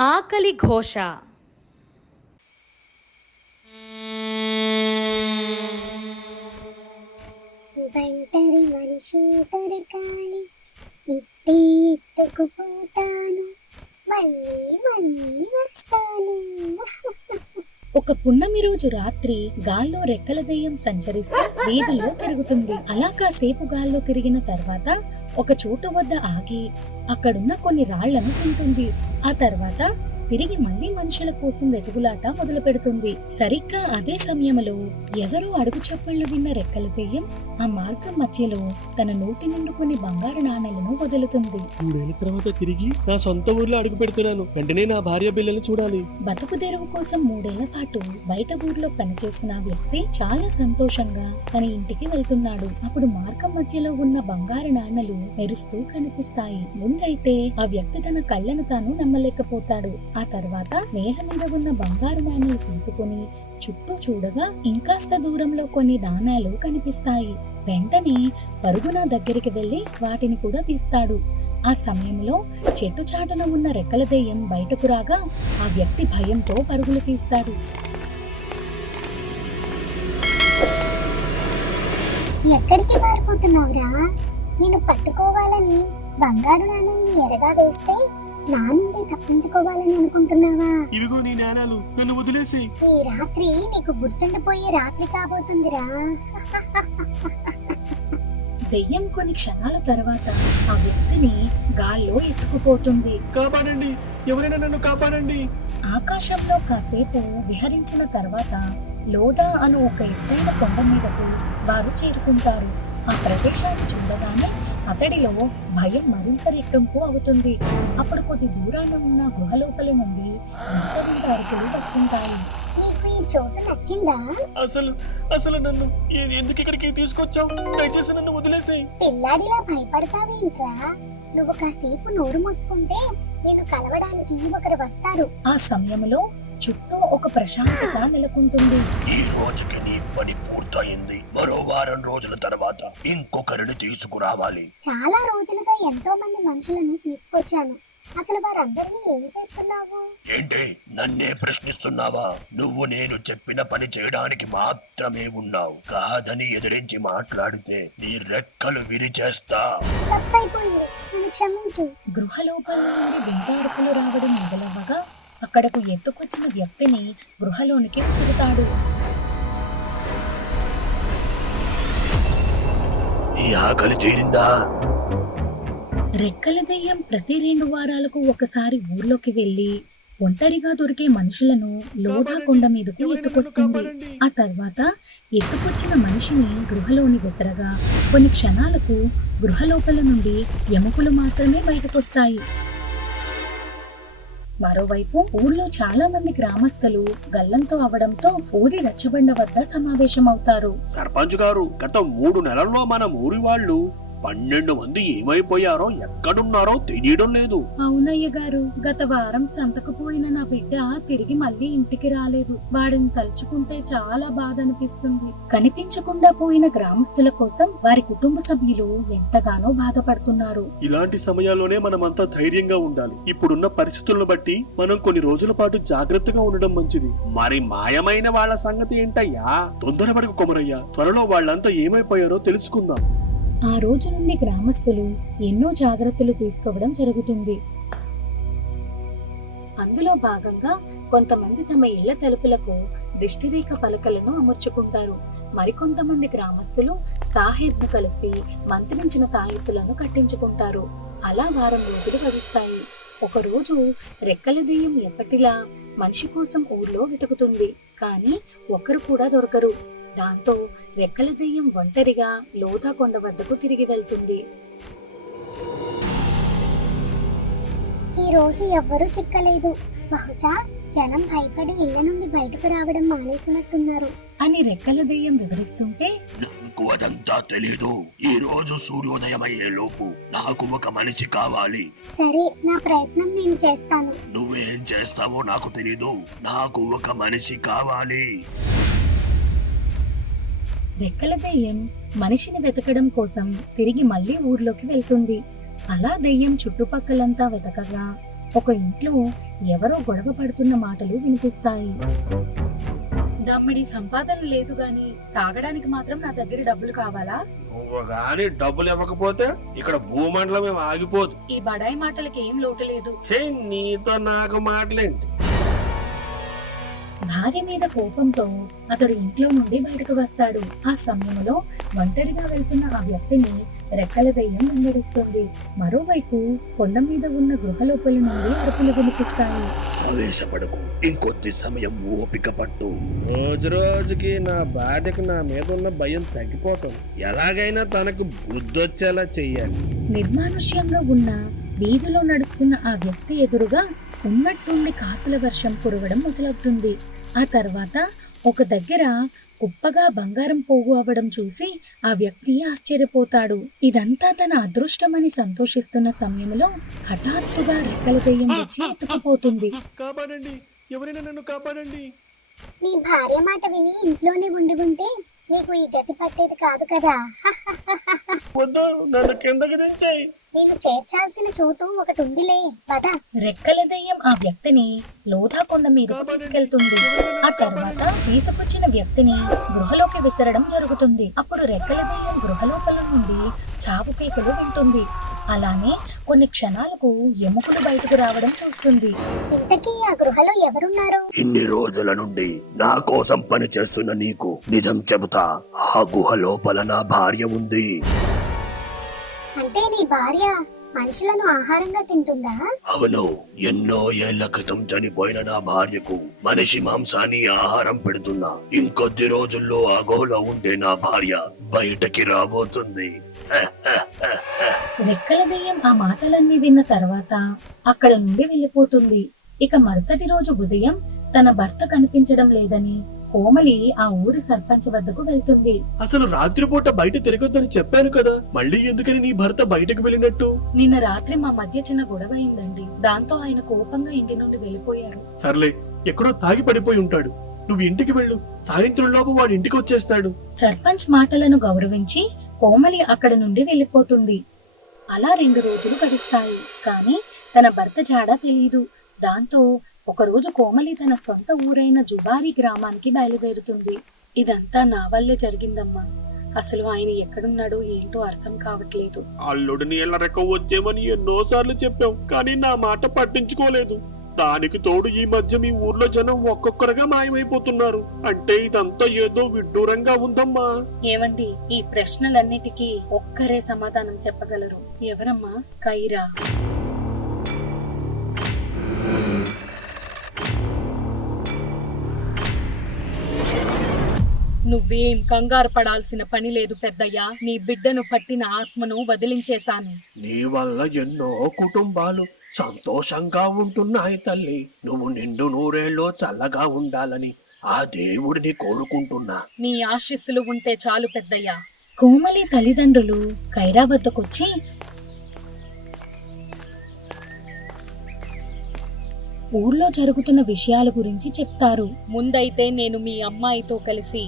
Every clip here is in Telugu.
ఆకలి ఘోష. ఒంటరి మనిషి దొరకాలి, ఇట్టే ఎత్తుకుపోతాను, మళ్ళీ మళ్ళీ వస్తాను. ఒక పున్నమి రోజు రాత్రి గాల్లో రెక్కల దెయ్యం సంచరిస్తూ వీధుల్లో తిరుగుతుంది. అలా కాసేపు గాల్లో తిరిగిన తర్వాత ఒక చోటు వద్ద ఆగి అక్కడున్న కొన్ని రాళ్లను తింటుంది. ఆ తర్వాత తిరిగి మళ్లీ మనుషుల కోసం వెతుకులాట మొదలు పెడుతుంది. సరిగ్గా అదే సమయంలో ఎవరో అడుగు చప్పళ్లు విన్న రెక్కల దెయ్యం ఆ మార్గం మధ్యలో తన నోటి నుండి కొన్ని బంగారు నాణేలను వదులుతుంది. 3 ఏళ్ల తర్వాత తిరిగి నా సొంత ఊర్లో అడుగు పెడుతున్నాను. వెంటనే నా భార్య బిడ్డలను చూడాలి. బతుకు తెరువు కోసం 3 ఏళ్ల పాటు బయట ఊర్లో పనిచేసిన ఆ వ్యక్తి చాలా సంతోషంగా తన ఇంటికి వెళ్తున్నాడు. అప్పుడు మార్గం మధ్యలో ఉన్న బంగారు నాణేలు మెరుస్తూ కనిపిస్తాయి. ముందైతే ఆ వ్యక్తి తన కళ్ళను తాను నమ్మలేకపోతాడు. ఆ తర్వాత నేల మీద ఉన్న బంగారు నాణేలు తీసుకుని చుట్టూ చూడగా ఇంకాస్త దూరంలో కొన్ని నాణేలు కనిపిస్తాయి. వెంటనే పరుగున దగ్గరికి వెళ్లి వాటిని కూడా తీస్తాడు. ఆ సమయంలో చెట్టు చాటున ఉన్న రెక్కల దెయ్యం బయటకు రాగా ఆ వ్యక్తి భయంతో పరుగులు తీస్తాడు. ఎక్కడికి పారిపోతున్నావురా? నేను పట్టుకోవాలని బంగారు నాణేలను ఎరగా వేస్తే నా నుండి తప్పించుకోవాలని అనుకుంటున్నావా? ఇవిగో నీ నాణాలు, నన్ను వదిలేసి. ఈ రాత్రి నీకు గుర్తుండిపోయే రాత్రి కాబోతుందిరా. దెయ్యం కొన్ని క్షణాల తర్వాత ఆ వ్యక్తిని గాల్లో ఎత్తుకుపోతుంది. కాపాడండి, ఎవరైనా నన్ను కాపాడండి. ఆకాశంలో కాసేపు విహరించిన తర్వాత లోదా అను ఒక ఎత్తైన కొండ మీదకు వారు చేరుకుంటారు. ఆ ప్రదేశాన్ని చూడగానే అతడిలో భయం మరింత రెట్టింపు అవుతుంది. అప్పుడు కొద్ది దూరాన ఉన్న గృహ లోపల నుండి వింత అరుపులు వస్తుంటాయి. నీకు ఈ చోటు నచ్చిందా? అసలు నన్ను ఎందుకు ఇక్కడికి తీసుకొచ్చావు? దయచేసి నన్ను వదిలేసేయ్. పిల్లాడిలా భయపడతావేంట్రా? నువ్వు కాసేపు నోరు మూసుకుంటే నేను కలవడానికి ఒకరు వస్తారు. ఆ సమయంలో చుట్టూ ఒక ప్రశాంతత నెలకొంటుంది. ఈ రోజుకి నీ పని పూర్తయింది. మరో వారం రోజుల తర్వాత ఇంకొకరిని తీసుకురావాలి. చాలా రోజులుగా ఎంతో మంది మనుషులను తీసుకొచ్చాను. అసలు వారందరినీ ఏం చేస్తున్నావు? ఏంటి, నన్నే ప్రశ్నిస్తున్నావా? నువ్వు నేను చెప్పిన పని చేయడానికి మాత్రమే ఉన్నావు. కాదని ఎదిరించి మాట్లాడితే నీ రెక్కలు విరిచేస్తా. తప్పైపోయింది, నన్ను క్షమించు. గృహ లోపల నుండి వింత అరుపులు రావడం మొదలవ్వగా అక్కడకు ఎత్తుకొచ్చిన వ్యక్తిని గృహలోనికి విసురుతాడు. నీ ఆకలి తీరిందా? రెక్కల దెయ్యం ప్రతి 2 వారాలకు ఒకసారి ఊర్లోకి వెళ్లి ఒంటరిగా దొరికే మనుషులను లోదా కొండ మీదకు ఎత్తుకొస్తుంది. ఆ తర్వాత ఎత్తుకొచ్చిన మనిషిని గృహలోని విసరగా కొన్ని క్షణాలకు గృహ లోపల నుండి ఎముకలు మాత్రమే బయటకొస్తాయి. మరోవైపు ఊర్లో చాలా మంది గ్రామస్తులు గల్లంతో అవడంతో ఊరి రచ్చబండ వద్ద సమావేశమవుతారు. సర్పంచ్ గారు, గత 3 నెలల్లో మన ఊరి వాళ్ళు 12 మంది ఏమైపోయారో ఎక్కడున్నారో తెలియడం లేదు. అవునయ్య గారు, గత వారం సంతకపోయిన నా బిడ్డ తిరిగి మళ్ళీ ఇంటికి రాలేదు. వాడిని తలుచుకుంటే చాలా బాధ అనిపిస్తుంది. కనిపించకుండా పోయిన గ్రామస్తుల కోసం వారి కుటుంబ సభ్యులు ఎంతగానో బాధపడుతున్నారు. ఇలాంటి సమయాల్లోనే మనమంతా ధైర్యంగా ఉండాలి. ఇప్పుడున్న పరిస్థితులను బట్టి మనం కొన్ని రోజుల పాటు జాగ్రత్తగా ఉండడం మంచిది. మరి మాయమైన వాళ్ళ సంగతి ఏంటయ్యా? తొందరపడకు కొమరయ్యా, త్వరలో వాళ్ళంతా ఏమైపోయారో తెలుసుకుందాం. ఆ రోజు నుండి గ్రామస్తులు ఎన్నో జాగ్రత్తలు తీసుకోవడం జరుగుతుంది. అందులో భాగంగా కొంతమంది తమ ఇళ్ల తలుపులకు దిష్టిరేఖ పలకలను అమర్చుకుంటారు. మరికొంతమంది గ్రామస్తులు సాహెబ్ను కలిసి మంత్రించిన తాయెత్తులను కట్టించుకుంటారు. అలా వారం రోజులు గడుస్తాయి. ఒకరోజు రెక్కల దెయ్యం ఎప్పటిలా మనిషి కోసం ఊర్లో వెతుకుతుంది. కానీ ఒక్కరు కూడా దొరకరు. దాంతో రెక్కల దెయ్యం ఒంటరిగా లోదా కొండ వద్దకు తిరిగి వెళ్తుంది. ఈ రోజు ఎవ్వరూ చిక్కలేదు. బహుశా జనం భయపడి ఇళ్ల నుండి బయటకు రావడం మానేసినట్టున్నారు అని రెక్కల దెయ్యం వివరిస్తుంటే, నాకు అదంతా తెలీదు. ఈ రోజు సూర్యోదయం అయ్యే లోపు నాకు ఒక మనిషి కావాలి. సరే, నా ప్రయత్నం నేను చేస్తాను. నువ్వేం చేస్తావో నాకు తెలీదు. నాకు ఒక మనిషి కావాలి. రెక్కల దెయ్యం మనిషిని వెతకడం కోసం తిరిగి మళ్ళీ ఊర్లోకి వెళ్తుంది. అలా దెయ్యం చుట్టుపక్కలంతా వెతకగా ఒక ఇంట్లో ఎవరో గొడవ పడుతున్న మాటలు వినిపిస్తాయి. దమ్మిడి సంపాదన లేదు గాని తాగడానికి మాత్రం నా దగ్గర డబ్బులు కావాలా? నువ్వు గాని డబ్బులు ఇవ్వకపోతే ఇక్కడ భూమండలం ఏం ఆగిపోదు. ఈ బడాయి మాటలకి ఏం లోటు లేదు. ఛే, నీతో నాకు మాటలేంటి? భార్య మీద కోపంతో అతడు ఇంట్లో నుండి బయటకు వస్తాడు. ఆ సమయంలో ఒంటరిగా వెళ్తున్న ఆ వ్యక్తిని రెక్కల దెయ్యం వెంబడిస్తుంది. మరోవైపు కొండ మీద ఉన్న గృహ లోపల నుండి అరుపులు వినిపిస్తాయి. ఆవేశపడకు, ఇంకొద్ది సమయం ఓపిక పట్టు. రోజు రోజుకి నా భార్యకు నా మీద ఉన్న భయం తగ్గిపోతుంది. ఎలాగైనా తనకు బుద్ధొచ్చేలా చెయ్యాలి. నిర్మానుష్యంగా ఉన్న వీధిలో నడుస్తున్న ఆ వ్యక్తి ఎదురుగా ఉన్నట్టుండి కాసుల వర్షం కురవడం మొదలవుతుంది. ఆ తర్వాత ఒక దగ్గర కుప్పగా బంగారం పోగు అవ్వడం చూసి ఆ వ్యక్తి ఆశ్చర్యపోతాడు. ఇదంతా తన అదృష్టమని సంతోషిస్తున్న సమయంలో హఠాత్తుగా రెక్కల దెయ్యం వచ్చి ఎత్తుకుపోతుంది. కాపాడండి, ఎవరైనా నన్ను కాపాడండి. నీ భార్య మాట విని ఇంట్లోనే ఉంటే నీకు ఈ గతి పట్టేది కాదు కదా. వద్దు, నన్ను కిందకి దించేయ్. నేను చేర్చాల్సిన చోటు ఒకటి ఉందిలే, పద. రెక్కల దెయ్యం ఆ వ్యక్తిని లోధా కొండ మీదకు తీసుకెళ్తుంది. ఆ తర్వాత తీసుకొచ్చిన వ్యక్తిని గృహలోకి విసరడం జరుగుతుంది. అప్పుడు రెక్కల దెయ్యం గృహలోపల నుండి చావు కేకలు వింటుంది. అలానే కొన్ని క్షణాలకు ఎముకలు బయటకు రావడం చూస్తుంది. ఇంతకీ ఆ గృహలో ఎవరున్నారు? ఇన్ని రోజుల నుండి నా కోసం పని చేస్తున్న నీకు నిజం చెబుతా, ఆ గుహ లోపల నా భార్య ఉంది. అంటే నీ భార్య మనుషులను ఆహారంగా తింటుందా? అవును, ఎన్నో ఏళ్ల క్రితం చనిపోయిన నా భార్యకు మనిషి మాంసాన్ని ఆహారం పెడుతున్నా. ఇంకొద్ది రోజుల్లో ఆ గుహలో ఉండే నా భార్య బయటకి రాబోతుంది. రెక్కల దెయ్యం ఆ మాటలన్నీ విన్న తర్వాత అక్కడ నుండి వెళ్ళిపోతుంది. ఇక మరుసటి రోజు ఉదయం తన భర్త కనిపించడం లేదని కోమలి ఆ ఊరి సర్పంచ్ వద్దకు వెళ్తుంది. అసలు రాత్రిపూట బయట తిరగొద్దని చెప్పాను కదా, మళ్ళీ ఎందుకని నీ భర్త బయటకు వెళ్ళినట్టు? నిన్న రాత్రి మా మధ్య చిన్న గొడవ అయిందండి. దాంతో ఆయన కోపంగా ఇంటి నుండి వెళ్ళిపోయారు. సర్లే, ఎక్కడో తాగి పడిపోయి ఉంటాడు. నువ్వు ఇంటికి వెళ్ళు, సాయంత్రం లోపు వాడు ఇంటికి వచ్చేస్తాడు. సర్పంచ్ మాటలను గౌరవించి కోమలి అక్కడ నుండి వెళ్ళిపోతుంది. అలా 2 రోజులు గడుస్తాయి. కానీ తన భర్త జాడ తెలీదు. దాంతో ఒకరోజు కోమలి తన సొంత ఊరైన జుబారి గ్రామానికి బయలుదేరుతుంది. ఇదంతా నా వల్లే జరిగిందమ్మా. అసలు ఆయన ఎక్కడున్నాడో ఏంటో అర్థం కావట్లేదు. అల్లుడిని ఎలా రెక్క వచ్చేమని ఎన్నోసార్లు చెప్పాం, కానీ నా మాట పట్టించుకోలేదు. దానికి తోడు ఈ మధ్య మీ ఊర్లో జనం ఒక్కొక్కరుగా మాయమైపోతున్నారు. అంటే ఇదంతా ఏదో విడ్డూరంగా ఉందమ్మా. ఏవండి, ఈ ప్రశ్నలన్నిటికీ ఒక్కరే సమాధానం చెప్పగలరు. ఎవరమ్మా? కైరా. నువ్వేం కంగారు పడాల్సిన పని లేదు పెద్దయ్యా. నీ బిడ్డను పట్టిన ఆత్మను వదిలించేశాను. నీ వల్ల ఎన్నో కుటుంబాలు సంతోషంగా ఉంటున్నాయి తల్లి. నువ్వు నిండు నూరేళ్ళు చల్లగా ఉండాలని ఆ దేవుడిని కోరుకుంటున్నా. నీ ఆశీస్సులు ఉంటే చాలు పెద్దయ్యా. కోమలి తల్లిదండ్రులు కైరా వద్దకొచ్చి ఊర్లో జరుగుతున్న విషయాల గురించి చెప్తారు. ముందైతే నేను మీ అమ్మాయితో కలిసి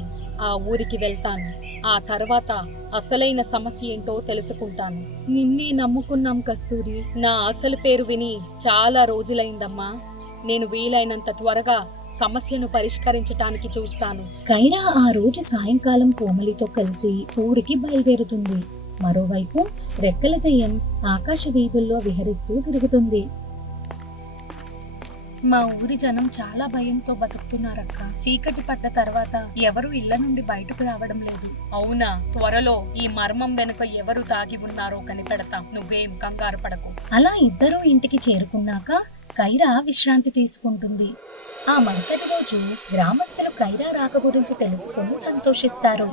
ఆ ఊరికి వెళ్తాను. ఆ తర్వాత అసలైన సమస్య ఏంటో తెలుసుకుంటాను. నిన్నే నమ్ముకున్నాం కస్తూరి. నా అసలు పేరు విని చాలా రోజులైందమ్మా. నేను వీలైనంత త్వరగా సమస్యను పరిష్కరించటానికి చూస్తాను. కైరా ఆ రోజు సాయంకాలం కోమలితో కలిసి ఊరికి బయలుదేరుతుంది. మరోవైపు రెక్కల దెయ్యం ఆకాశ వీధుల్లో విహరిస్తూ తిరుగుతుంది. మా ఊరి జనం చాలా భయంతో బతుకుతున్నారక్క. చీకటి పడ్డ తర్వాత ఎవరు ఇళ్ల నుండి బయటకు రావడం లేదు. అవునా? త్వరలో ఈ మర్మం వెనుక ఎవరు దాగి ఉన్నారో కనిపెడతాం. నువ్వేం కంగారు పడకు. అలా ఇద్దరూ ఇంటికి చేరుకున్నాక కైరా విశ్రాంతి తీసుకుంటుంది. ఆ మరుసటి రోజు గ్రామస్తులు కైరా రాక గురించి తెలుసుకుని సంతోషిస్తారు.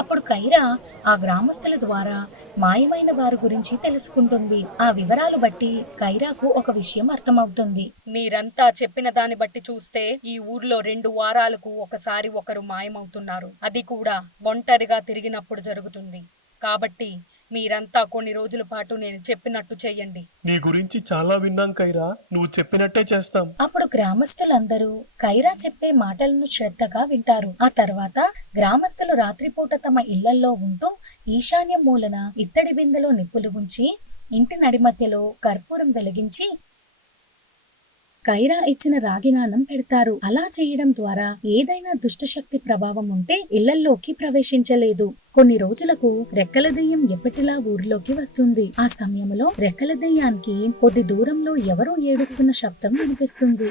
అప్పుడు కైరా ఆ గ్రామస్తుల ద్వారా మాయమైన వారి గురించి తెలుసుకుంటుంది. ఆ వివరాలు బట్టి కైరాకు ఒక విషయం అర్థమవుతుంది. మీరంతా చెప్పిన దాన్ని బట్టి చూస్తే ఈ ఊర్లో 2 వారాలకు ఒకసారి ఒకరు మాయమవుతున్నారు. అది కూడా ఒంటరిగా తిరిగినప్పుడు జరుగుతుంది. కాబట్టి మీరంతా కొన్ని రోజుల పాటు నేను చెప్పినట్టు చెయ్యండి. నీ గురించి చాలా విన్నాం కైరా, నువ్వు చెప్పినట్టే చేస్తాం. అప్పుడు గ్రామస్తులందరూ కైరా చెప్పే మాటలను శ్రద్ధగా వింటారు. ఆ తర్వాత గ్రామస్తులు రాత్రిపూట తమ ఇళ్లల్లో ఉంటూ ఈశాన్య మూలన ఇత్తడి బిందెలో నిప్పులు ఉంచి ఇంటి నడిమధ్యలో కర్పూరం వెలిగించి కైరా ఇచ్చిన రాగి నాణం పెడతారు. అలా చేయడం ద్వారా ఏదైనా దుష్టశక్తి ప్రభావం ఉంటే ఇళ్లల్లోకి ప్రవేశించలేదు. కొన్ని రోజులకు రెక్కల దెయ్యం ఎప్పటిలా ఊరిలోకి వస్తుంది. ఆ సమయంలో రెక్కల దెయ్యానికి కొద్ది దూరంలో ఎవరో ఏడుస్తున్న శబ్దం వినిపిస్తుంది.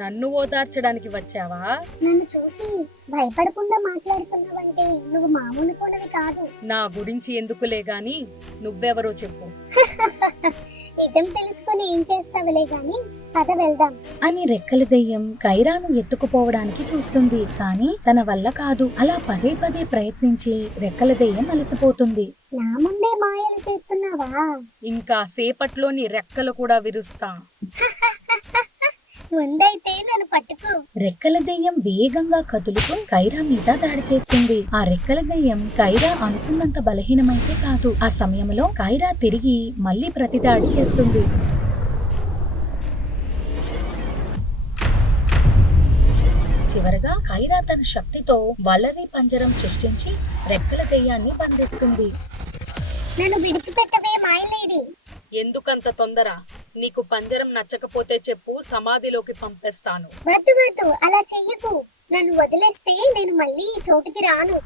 నన్ను ఓదార్చడానికి వచ్చావా? నన్ను చూసి భయపడకుండా మాట్లాడుతున్నావంటే నువ్వు మామూలు కోడవి కాదు. నా గురించి ఎందుకులే గాని నువ్వెవరో చెప్పు నిజం తెలుసుకొని ఏం చేస్తావులే గాని పద వెళ్దాం అని రెక్కల దెయ్యం కైరాను ఎత్తుకుపోవడానికి చూస్తుంది. కానీ తన వల్ల కాదు. అలా పదే పదే ప్రయత్నించి రెక్కల దెయ్యం అలసిపోతుంది. నా ముందే మాయలు చేస్తున్నావా? ఇంకా సేపట్లోని రెక్కలు కూడా విరుస్తా. ముందైతే నన్ను పట్టుకో. రెక్కల దెయ్యం వేగంగా కదులుతూ కైరా మీద దాడి చేస్తుంది. ఆ రెక్కల దెయ్యం కైరా అనుకున్నంత బలహీనమైతే కాదు. ఆ సమయంలో కైరా తిరిగి మళ్ళీ ప్రతిదాడి చేస్తుంది. చివరగా కైరా తన శక్తితో వలరి పంజరం సృష్టించి రెక్కల దెయ్యాన్ని బంధిస్తుంది. నన్ను విడిచిపెట్టవే మాయలేడి. ఎందుకంత తొందర? నీకు పంజరం నచ్చకపోతే చెప్పు, సమాధిలోకి పంపేస్తాను. వద్దు వద్దు, అలా చెయ్యకు. నన్ను వదిలేస్తే నేను మళ్ళీ ఈ చోటుకి రాను.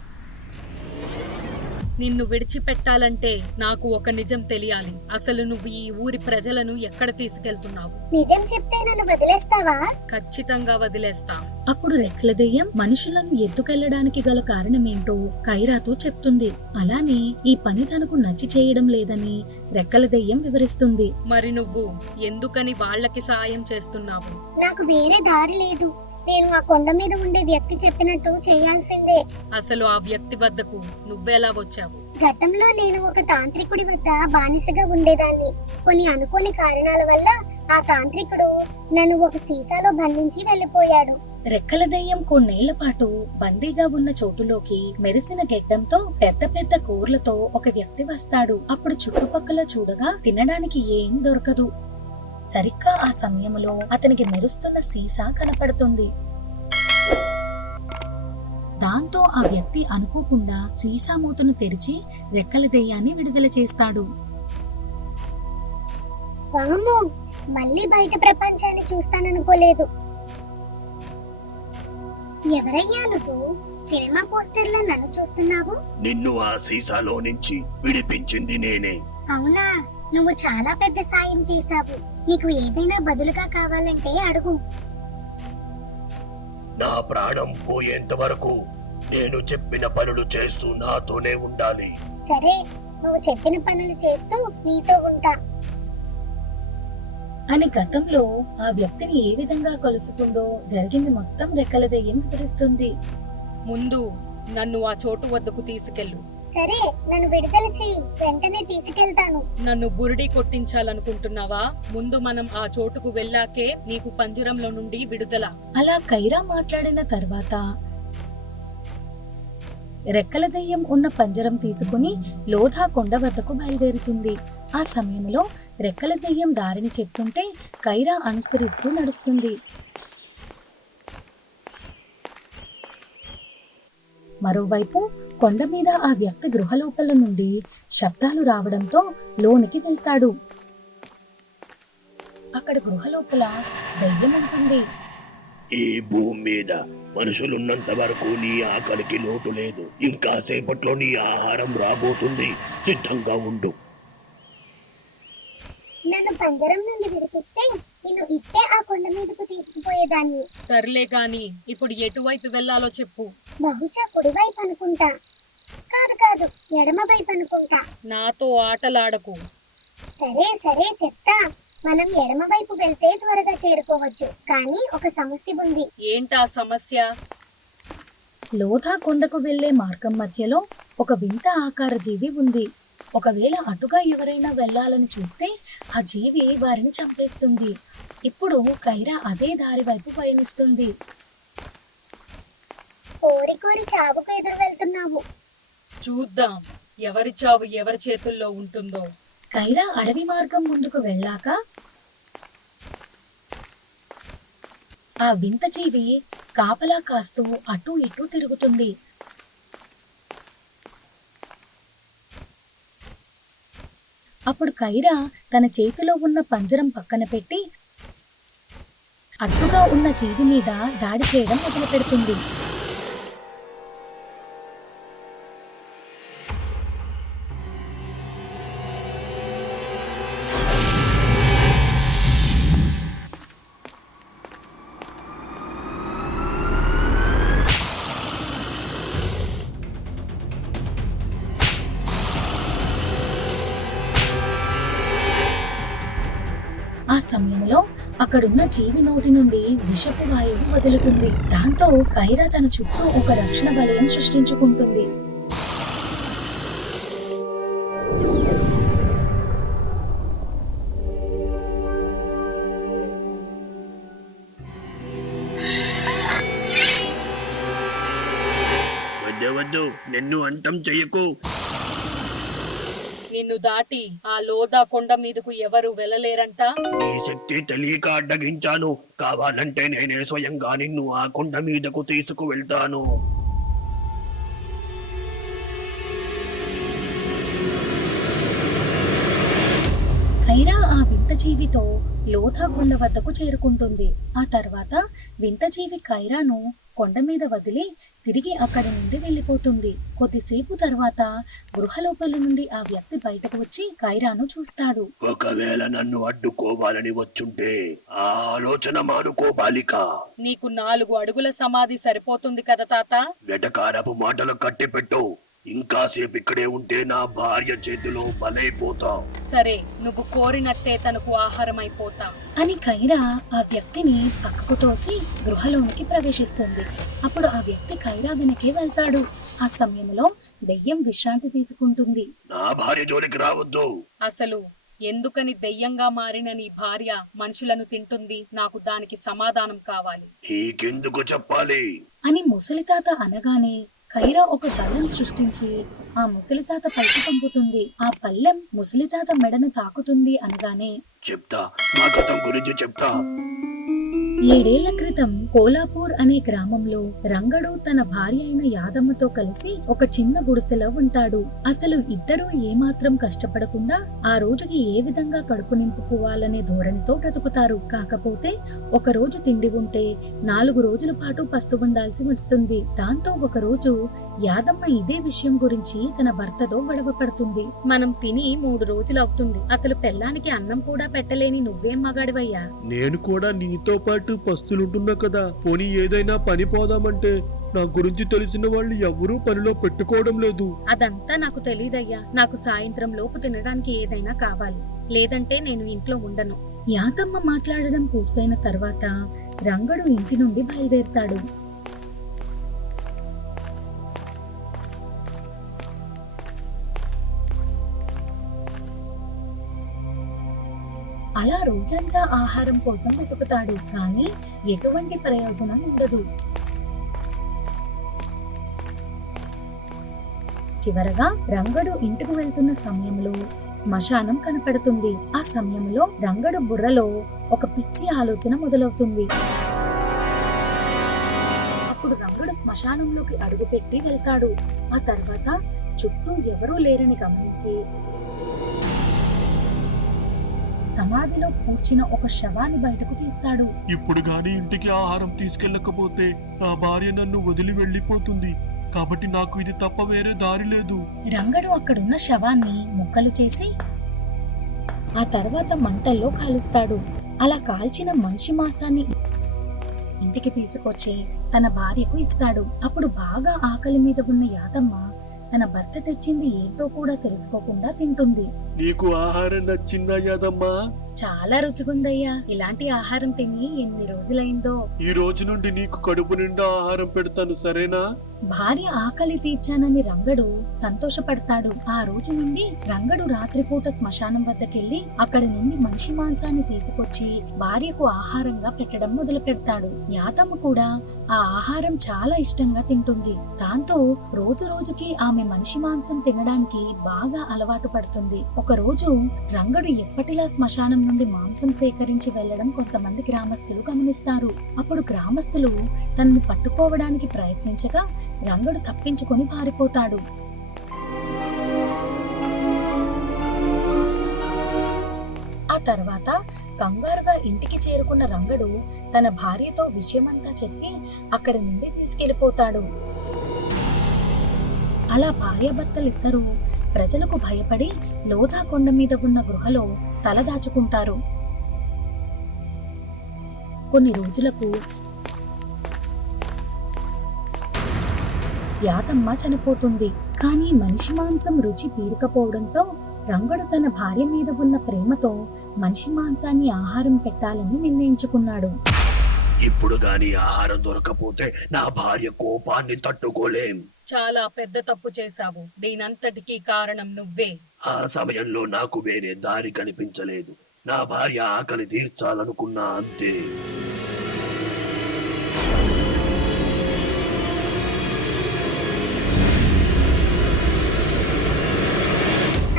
నిన్ను విడిచిపెట్టాలంటే నాకు ఒక నిజం తెలియాలి. అసలు నువ్వు ఈ ఊరి ప్రజలను ఎక్కడ తీసుకెళ్తున్నావు? నిజం చెప్తే నన్ను వదిలేస్తావా? ఖచ్చితంగా వదిలేస్తా. అప్పుడు రెక్కల దెయ్యం మనుషులను ఎత్తుకెళ్లడానికి గల కారణమేంటో కైరాతో చెప్తుంది. అలానే ఈ పని తనకు నచ్చి చేయడం లేదని రెక్కల దెయ్యం వివరిస్తుంది. మరి నువ్వు ఎందుకని వాళ్ళకి సాయం చేస్తున్నావు? నాకు వేరే దారి లేదు. నేను ఆ కొండ మీద ఉండే వ్యక్తి చెప్పినట్టు చేయాల్సిందే. అసలు ఆ వ్యక్తి వద్దకు నువ్వెలా వచ్చావు? గతంలో నేను ఒక తాంత్రికుడి వద్ద బానిసగా ఉండేదాన్ని. కొన్ని అనుకోని కారణాల వల్ల ఆ తాంత్రికుడు నన్ను ఒక సీసాలో బంధించి వెళ్లిపోయాడు. రెక్కల దెయ్యం కొన్నేళ్ల పాటు బందీగా ఉన్న చోటులోకి మెరిసిన గెడ్డంతో పెద్ద పెద్ద కూర్లతో ఒక వ్యక్తి వస్తాడు. అప్పుడు చుట్టుపక్కల చూడగా తినడానికి ఏం దొరకదు. సరిగ్గా ఆ సమయంలో అతనికి మెరుస్తున్న సీసా కనపడుతుంది. దాంతో ఆ వ్యక్తి అనుకోకుండా సీసా మూతను తెరిచి రెక్కల దెయ్యాన్ని విడుదల చేస్తాడు. వామ్మో, మళ్ళీ బయట ప్రపంచాన్ని చూస్తాననుకోలేదు. ఎవరయ్యా నువ్వు? సినిమా పోస్టర్లో నన్ను చూస్తున్నావు. నిన్ను ఆ సీసాలో నుంచి విడిపించింది నేనే. అవునా? నువ్వు చాలా పెద్ద సాయం చేశావు. నీకు ఏదైనా బదులుగా కావాలంటే అడుగు. నా ప్రాణం పోయేంత వరకు నేను చెప్పిన పనులు చేస్తూ నాతోనే ఉండాలి. సరే, నువ్వు చెప్పిన పనులు చేస్తూ నీతో ఉంటా అని గతంలో ఆ వ్యక్తిని ఏ విధంగా కలుసుకుందో జరిగింది మొత్తం రెక్కల దెయ్యం వివరిస్తుంది. ముందు నన్ను ఆ చోటు వద్దకు తీసుకెళ్ళు. సరే, నన్ను విడుదల చెయ్యి. వెంటనే తీసుకెళ్తాను. నన్ను బురిడి కొట్టించాలనుకుంటున్నావా? ముందు మనం ఆ చోటుకు వెళ్ళాకే నీకు పంజరంలో నుండి విడుదల. అలా కైరా మాట్లాడిన తర్వాత రెక్కల దెయ్యం ఉన్న పంజరం తీసుకుని లోధా కొండ వద్దకు బయలుదేరుతుంది. ఆ సమయంలో రెక్కల దెయ్యం దారిని చెప్తుంటే కైరా అనుసరిస్తూ నడుస్తుంది. మరోవైపు కొండ మీద ఆ వ్యక్తి గృహలోపల నుండి శబ్దాలు రావడంతో లోనికి వెళ్తాడు. అక్కడ గృహలోపల దెయ్యం ఉంటుంది. ఈ భూమి మీద మనుషులున్నంత వరకు నీ ఆకలికి లోటు లేదు. ఇంకా సేపట్లో నీ ఆహారం రాబోతుంది. సిద్ధంగా ఉండు. నన్ను పంజరం నుండి విడిపిస్తే నిన్ను ఇట్టే ఆ కొండ మీదకు తీసుకుపోయేదాన్ని. సర్లే గాని ఇప్పుడు ఎటువైపు వెళ్లాలో చెప్పు. బహుశా కుడివైపు అనుకుంటా. కాదు కాదు, ఎడమ వైపు అనుకుంటా. నాతో ఆటలాడకు. సరే సరే చెప్తా. మనం ఎడమ వైపు వెళ్తే త్వరగా చేరుకోవచ్చు. కానీ ఒక సమస్య ఉంది. ఏంటా సమస్య? లోధా కొండకు వెళ్లే మార్గం మధ్యలో ఒక వింత ఆకార జీవి ఉంది. ఒకవేళ అటుగా ఎవరైనా వెళ్లాలని చూస్తే ఆ జీవి వారిని చంపేస్తుంది. ఇప్పుడు కైరా అదే దారి వైపు పయనిస్తుంది. కోరి కోరి చావుకు ఎదురు వెళ్తున్నావు. చూద్దాం ఎవరి చావు ఎవరి చేతుల్లో ఉంటుందో. కైరా అడవి మార్గం ముందుకు వెళ్ళాక ఆ వింత జీవి కాపలా కాస్తూ అటూ ఇటూ తిరుగుతుంది. అప్పుడు కైరా తన చేతిలో ఉన్న పంజరం పక్కన పెట్టి అడ్డుగా ఉన్న జీవి మీద దాడి చేయడం మొదలు పెడుతుంది. ఆ సమయంలో అక్కడున్న జీవి నోటి నుండి విషపు వాయువు వదులుతుంది. దాంతో కైరా తన చుట్టూ ఒక రక్షణ వలయం సృష్టించుకుంటుంది. వద్దు నిన్ను అంతం చెయ్యకు. నిన్ను దాటి ఆ లోదా కొండ మీదకు ఎవరు వెళ్ళలేరంట. నీ శక్తి తెలియక అడ్డగించాను. కావాలంటే నేనే స్వయంగా నిన్ను ఆ కొండ మీదకు తీసుకువెళ్తాను. కైరా ఆ వింత జీవితో లోథా కొండ వద్దకు చేరుకుంటుంది. ఆ తర్వాత వింత జీవి కైరాను కొండ మీద వదిలి తిరిగి అక్కడి నుండి వెళ్ళిపోతుంది. కొద్దిసేపు తర్వాత గృహలోపల నుండి ఆ వ్యక్తి బయటకు వచ్చి కైరాను చూస్తాడు. ఒకవేళ నన్ను అడ్డుకోవాలని వచ్చుంటే ఆ ఆలోచన మానుకో బాలిక. నీకు 4 అడుగుల సమాధి సరిపోతుంది కదా తాత. వెటకారపు మాటలు కట్టిపెట్టు. ఇంకాసేపు ఇక్కడే ఉంటే నా భార్య చేతిలో బలైపోతా. సరే, నువ్వు కోరినట్టే తనకు ఆహారం అయిపోతా అని కైరా ఆ వ్యక్తిని పక్కకు తోసి గృహలోనికి ప్రవేశిస్తుంది. అప్పుడు ఆ వ్యక్తి కైరా వెనకే వెళ్తాడు. ఆ సమయంలో దెయ్యం విశ్రాంతి తీసుకుంటుంది. నా భార్య జోలికి రావద్దు. అసలు ఎందుకని దెయ్యంగా మారిన నీ భార్య మనుషులను తింటుంది? నాకు దానికి సమాధానం కావాలి. నీకెందుకు చెప్పాలి అని ముసలితాత అనగానే కైరా ఒక బలం సృష్టించి ఆ ముసలితాత పైకి పంపుతుంది. ఆ పల్లెం ముసలితాత మెడను తాకుతుంది అనగానే చెప్తా, నా గతం గురించి చెప్తా. 7 ఏళ్ల క్రితం కోలాపూర్ అనే గ్రామంలో రంగడు తన భార్య అయిన యాదమ్మతో కలిసి ఒక చిన్న గుడిసెలో ఉంటాడు. అసలు ఇద్దరూ ఏమాత్రం కష్టపడకుండా ఆ రోజుకి ఏ విధంగా కడుపు నింపుకోవాలనే ధోరణితో బ్రతుకుతారు. కాకపోతే ఒక రోజు తిండి ఉంటే 4 రోజుల పాటు పస్తు ఉండాల్సి వస్తుంది. దాంతో ఒక రోజు యాదమ్మ ఇదే విషయం గురించి తన భర్తతో గొడవ పడుతుంది. మనం తిని 3 రోజులు అవుతుంది, అసలు పెళ్ళానికి అన్నం కూడా పెట్టలేని నువ్వేం మగాడివయ్యా? నేను కూడా నీతో పాటు పస్తులుంటున్నా కదా, పోనీ ఏదైనా పని పోదామంటే నా గురించి తెలిసిన వాళ్ళు ఎవరూ పనిలో పెట్టుకోవడం లేదు. అదంతా నాకు తెలీదయ్యా. నాకు సాయంత్రం లోపు తినడానికి ఏదైనా కావాలి, లేదంటే నేను ఇంట్లో ఉండను. యాదమ్మ మాట్లాడడం పూర్తయిన తర్వాత రంగడు ఇంటి నుండి బయలుదేరుతాడు. అలా రోజంతా ఆహారం కోసం వెతుకుతాడు, కానీ ఎటువంటి ప్రయోజనం ఉండదు. చివరగా రంగడు ఇంటికి వెళ్తున్న సమయంలో శ్మశానం కనపడుతుంది. ఆ సమయంలో రంగడు బుర్రలో ఒక పిచ్చి ఆలోచన మొదలవుతుంది. అప్పుడు రంగడు శ్మశానంలోకి అడుగుపెట్టి వెళ్తాడు. ఆ తర్వాత చుట్టూ ఎవరూ లేరని గమనించి సమాధిలో కూర్చిన ఒక శవాన్ని బయటకు తీస్తాడు. ఇప్పుడు గాని ఇంటికి ఆహారం తీసుకెళ్ళకపోతే నా భార్య నన్ను వదిలి వెళ్ళిపోతుంది, కాబట్టి నాకు ఇది తప్ప వేరే దారి లేదు. రంగడు అక్కడున్న శవాన్ని ముక్కలు చేసి ఆ తర్వాత మంటల్లో కాలుస్తాడు. అలా కాల్చిన మనిషి మాంసాన్ని ఇంటికి తీసుకొచ్చి తన భార్యకు ఇస్తాడు. అప్పుడు బాగా ఆకలి మీద ఉన్న యాదమ్మ తన భర్త తెచ్చింది ఏంటో కూడా తెలుసుకోకుండా తింటుంది. నీకు ఆహారం నచ్చిందా యాదమ్మా? చాలా రుచిగుందయ్యా. ఇలాంటి ఆహారం తిని ఎన్ని రోజులైందో. ఈ రోజు నుండి నీకు కడుపు నిండా ఆహారం పెడతాను, సరేనా? భార్య ఆకలి తీర్చానని రంగడు సంతోషపడతాడు. ఆ రోజు నుండి రంగడు రాత్రిపూట శ్మశానం వద్దకెళ్లి అక్కడి నుండి మనిషి మాంసాన్ని తీసుకొచ్చి భార్యకు ఆహారంగా పెట్టడం మొదలు పెడతాడు. యాతమ్మ కూడా ఆ ఆహారం చాలా ఇష్టంగా తింటుంది. దాంతో రోజు రోజుకి ఆమె మనిషి మాంసం తినడానికి బాగా అలవాటు పడుతుంది. ఒక రోజు రంగడు ఎప్పటిలా శ్మశానం నుండి మాంసం సేకరించి వెళ్లడం కొంతమంది గ్రామస్తులు గమనిస్తారు. అప్పుడు గ్రామస్తులు తనని పట్టుకోవడానికి ప్రయత్నించగా రంగడు తప్పించుకొని పారిపోతాడు. ఆ తర్వాత కంగారుగా ఇంటికి చేరుకున్న రంగడు తన భార్యతో విషయమంతా చెప్పి అక్కడి నుండి తీసుకెళ్లిపోతాడు. అలా భార్యాభర్తలిద్దరూ ప్రజలకు భయపడి లోధా కొండ మీద ఉన్న గృహలో తలదాచుకుంటారు. కొన్ని రోజులకు యాతమ్మ చనిపోతుంది. కానీ మనిషి మాంసం రుచి తీరకపోవడంతో రంగడు తన భార్య మీద ఉన్న ప్రేమతో మనిషి మాంసాన్ని ఆహారం పెట్టాలని నిర్ణయించుకున్నాడు. ఇప్పుడు గాని ఆహారం దొరకపోతే నా భార్య కోపాన్ని తట్టుకోలేం. చాలా పెద్ద తప్పు చేశావు. దీనంతటికీ కారణం నువ్వే. ఆ సమయంలో నాకు వేరే దారి కనిపించలేదు. నా భార్య ఆకలి తీర్చాలనుకున్నా అంతే.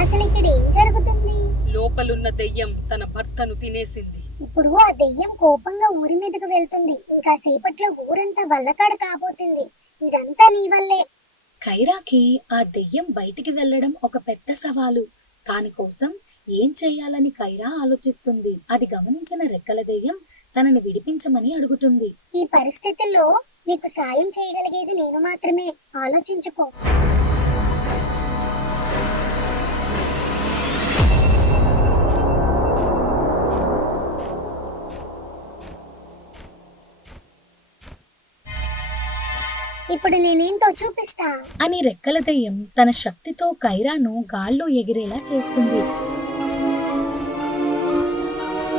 అసలు ఇక్కడ ఏం జరుగుతుంది? లోపలున్న దెయ్యం తన భర్తను తినేసింది. ఇప్పుడు ఆ దెయ్యం కోపంగా ఊరి మీదకు వెళ్తుంది. ఇంకా సేపట్లో ఊరంతా వల్లకాడ కాబోతుంది. ఇదంతా నీ వల్లే. కైరాకి ఆ దెయ్యం బయటికి వెళ్లడం ఒక పెద్ద సవాలు. దానికోసం ఏం చెయ్యాలని కైరా ఆలోచిస్తుంది. అది గమనించిన రెక్కల దెయ్యం తనని విడిపించమని అడుగుతుంది. ఈ పరిస్థితుల్లో నీకు సాయం చేయగలిగేది నేను మాత్రమే. ఆలోచించుకో. ఇప్పుడు నేనేంటో చూపిస్తా అని రెక్కల దెయ్యం తన శక్తితో కైరాను గాల్లో ఎగిరేలా చేస్తుంది.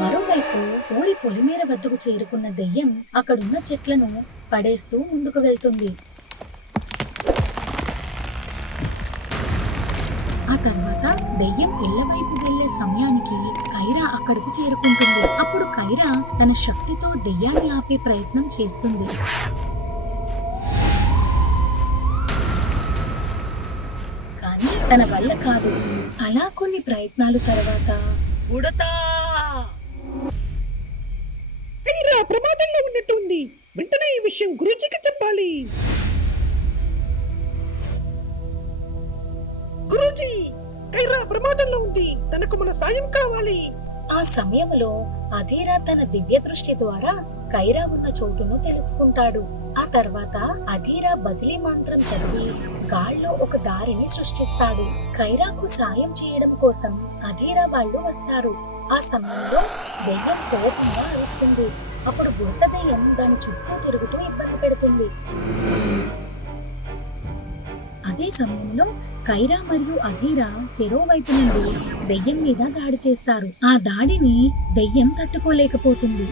మరోవైపు ఊరి పొలిమేర వద్దకు చేరుకున్న దెయ్యం అక్కడున్న చెట్లను పడేస్తూ ముందుకు వెళ్తుంది. ఆ తర్వాత దెయ్యం ఇళ్ల వైపు వెళ్లే సమయానికి కైరా అక్కడకు చేరుకుంటుంది. అప్పుడు కైరా తన శక్తితో దెయ్యాన్ని ఆపే ప్రయత్నం చేస్తుంది. కానీ తన వల్ల కాదు. అలా కొన్ని ప్రయత్నాలు తర్వాత ఉడతా ప్రమాదంలో ఉన్నట్టు ఉంది. వెంటనే ఈ విషయం గురూజీకి చెప్పాలి. గురూజీ, కైరా ప్రమాదంలో ఉంది. తనకు మన సాయం కావాలి. ఆ సమయంలో అధీరా తన దివ్య దృష్టి ద్వారా కైరా ఉన్న చోటును తెలుసుకుంటాడు. ఆ తర్వాత అధీరా బదిలీ మంత్రం చదివి గాల్లో ఒక దారిని సృష్టిస్తాడు. కైరాకు సాయం చేయడం కోసం అధీరా వాళ్ళు వస్తారు. ఆ సమయంలో దెయ్యం కోపంగా అరుస్తుంది. అప్పుడు బుట్ట దెయ్యం దాని చుట్టూ తిరుగుతూ ఇబ్బంది పెడుతుంది. అదే సమయంలో కైరా మరియు అధీరా చెరో వైపు నుండి దెయ్యం మీద దాడి చేస్తారు. ఆ దాడిని దెయ్యం తట్టుకోలేకపోతుంది.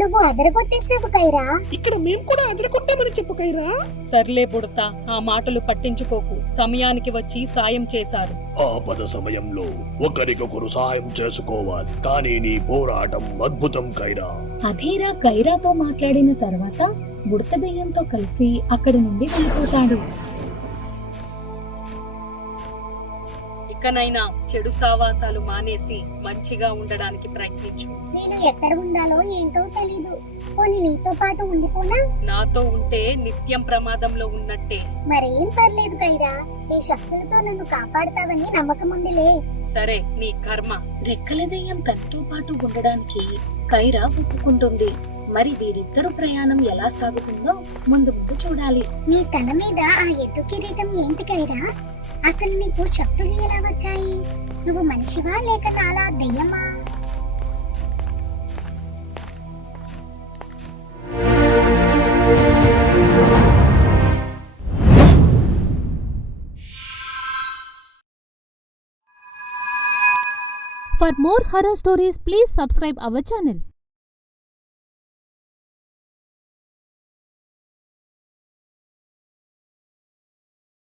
నువ్వు అదరగొట్టేసావు కైరా. ఇక్కడ మేము కూడా అదరకొట్టామని చెప్పు కైరా. సర్లే బుడతా, ఆ మాటలు పట్టించుకోకు. సమయానికి వచ్చి సాయం చేశారు. ఆపద సమయంలో ఒకరికొకరు సాయం చేసుకోవాలి. కానీ నీ పోరాటం అద్భుతం కైరా. అధీరా కైరాతో మాట్లాడిన తర్వాత బుడత దెయ్యంతో కలిసి అక్కడి నుండి వెళ్ళిపోతాడు. ఇకనైనా చెడు సావాసాలు మానేసి మంచిగా ఉండడానికి ప్రయత్నించు. నేను ఎక్కడ ఉండాలో ఏంటో తెలీదు. పోనీ నీతో పాటు ఉండిపోనా? నాతో ఉంటే నిత్యం ప్రమాదంలో ఉన్నట్టే. మరేం పర్లేదు కైరా. నీ శక్తులతో నన్ను కాపాడుతావని నమ్మకం ఉందిలే. సరే, నీ కర్మ. రెక్కల దెయ్యం తనతో పాటు ఉండడానికి కైరా ఒప్పుకుంటుంది. మరి వీరిద్దరు ప్రయాణం ఎలా సాగుతుందో ముందు ముందు చూడాలి. నీ తల మీద ఆ ఎత్తు కిరీటం ఏంటి కైరా? అసలు నీకు శక్తులు ఎలా వచ్చాయి? నువ్వు మనిషివా లేక నాలా దెయ్యమా? For more horror stories, please subscribe our channel.